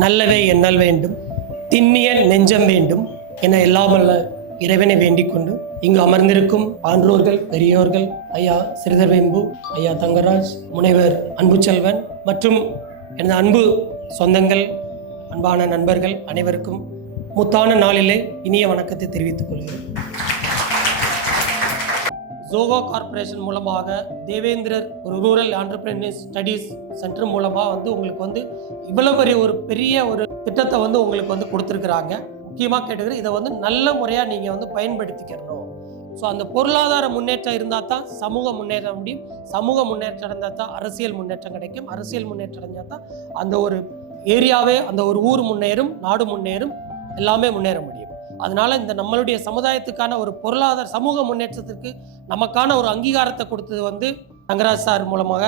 நல்லவை எண்ணல் வேண்டும், திண்ணிய நெஞ்சம் வேண்டும் என எல்லாமல்ல இறைவனை வேண்டிக் கொண்டு இங்கு அமர்ந்திருக்கும் ஆன்றோர்கள், பெரியோர்கள், ஐயா ஸ்ரீதர் வேம்பு, ஐயா தங்கராஜ், முனைவர் அன்புச்செல்வன் மற்றும் எனது அன்பு சொந்தங்கள், அன்பான நண்பர்கள் அனைவருக்கும் முத்தான நாளிலே இனிய வணக்கத்தை தெரிவித்துக் கொள்கிறேன். ஜோகோ கார்ப்பரேஷன் மூலமாக தேவேந்திரர் ஒரு ரூரல் ஆண்டர்பிரினியர் ஸ்டடீஸ் சென்டர் மூலமாக உங்களுக்கு இவ்வளவு பெரிய ஒரு திட்டத்தை உங்களுக்கு கொடுத்துருக்குறாங்க. முக்கியமாக கேட்டுக்கிற இதை நல்ல முறையாக நீங்கள் பயன்படுத்திக்கிறணும். ஸோ அந்த பொருளாதார முன்னேற்றம் இருந்தால் தான் சமூக முன்னேற்றம் முடியும், சமூக முன்னேற்றம் அடைந்தால் தான் அரசியல் முன்னேற்றம் கிடைக்கும், அரசியல் முன்னேற்றம் அடைஞ்சால் தான் அந்த ஒரு ஏரியாவே, அந்த ஒரு ஊர் முன்னேறும், நாடு முன்னேறும், எல்லாமே முன்னேற முடியும். அதனால இந்த நம்மளுடைய சமுதாயத்துக்கான ஒரு பொருளாதார சமூக முன்னேற்றத்திற்கு நமக்கான ஒரு அங்கீகாரத்தை கொடுத்தது தங்கராஜ் சார் மூலமாக,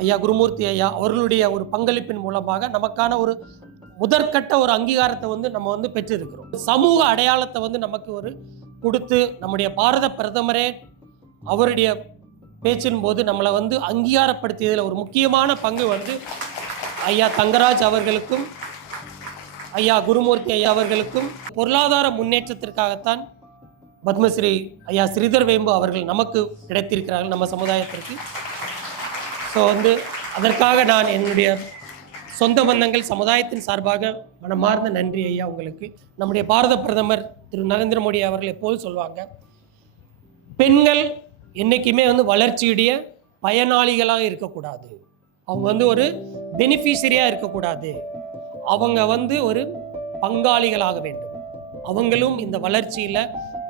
ஐயா குருமூர்த்தி ஐயா அவர்களுடைய ஒரு பங்களிப்பின் மூலமாக நமக்கான ஒரு முதற்கட்ட ஒரு அங்கீகாரத்தை நம்ம பெற்றிருக்கிறோம். சமூக அடையாளத்தை நமக்கு கொடுத்து நம்முடைய பாரத பிரதமரே அவருடைய பேச்சின் போது நம்மளை அங்கீகாரப்படுத்தியதில் ஒரு முக்கியமான பங்கு ஐயா தங்கராஜ் அவர்களுக்கும் ஐயா குருமூர்த்தி ஐயா அவர்களுக்கும் பொருளாதார முன்னேற்றத்திற்காகத்தான் பத்மஸ்ரீ ஐயா ஸ்ரீதர் வேம்பு அவர்கள் நமக்கு கிடைத்திருக்கிறார்கள், நம்ம சமுதாயத்திற்கு. ஸோ அதற்காக நான் என்னுடைய சொந்த பந்தங்கள் சமுதாயத்தின் சார்பாக மனமார்ந்த நன்றி ஐயா உங்களுக்கு. நம்முடைய பாரத பிரதமர் திரு நரேந்திர மோடி அவர்கள் எப்போதும் சொல்லுவாங்க, பெண்கள் என்றைக்குமே வளர்ச்சியுடைய பயனாளிகளாக இருக்கக்கூடாது, அவங்க ஒரு பெனிஃபிஷரியாக இருக்கக்கூடாது, அவங்க ஒரு பங்காளிகளாக வேண்டும். அவங்களும் இந்த வளர்ச்சியில்,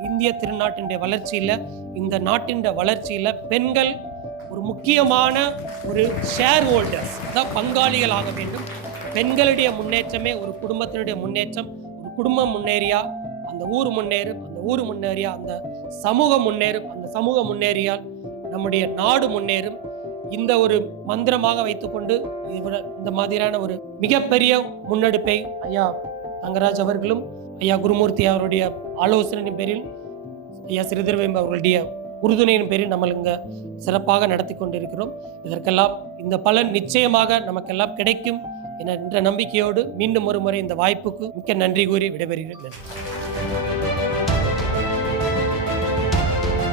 இந்திய திருநாட்டின் வளர்ச்சியில், இந்த நாட்டின் வளர்ச்சியில் பெண்கள் ஒரு முக்கியமான ஒரு ஷேர் ஹோல்டர்ஸ், அதான் பங்காளிகளாக வேண்டும். பெண்களுடைய முன்னேற்றமே ஒரு குடும்பத்தினுடைய முன்னேற்றம். ஒரு குடும்பம் முன்னேறியா அந்த ஊர் முன்னேறும், அந்த ஊர் முன்னேறியா அந்த சமூகம் முன்னேறும், அந்த சமூகம் முன்னேறியால் நம்முடைய நாடு முன்னேறும். இந்த ஒரு மந்திரமாக வைத்துக்கொண்டு இந்த மாதிரியான ஒரு மிகப்பெரிய முன்னெடுப்பை ஐயா தங்கராஜ் அவர்களும் ஐயா குருமூர்த்தி அவருடைய ஆலோசனையின் பேரில் ஐயா ஸ்ரீதர் வேம்பு அவர்களுடைய உறுதுணையின் பேரில் நம்ம இங்கே சிறப்பாக நடத்தி கொண்டிருக்கிறோம். இதற்கெல்லாம் இந்த பலன் நிச்சயமாக நமக்கெல்லாம் கிடைக்கும் என்ற நம்பிக்கையோடு மீண்டும் ஒரு முறை இந்த வாய்ப்புக்கு மிக்க நன்றி கூறி விடைபெறுகிறேன்.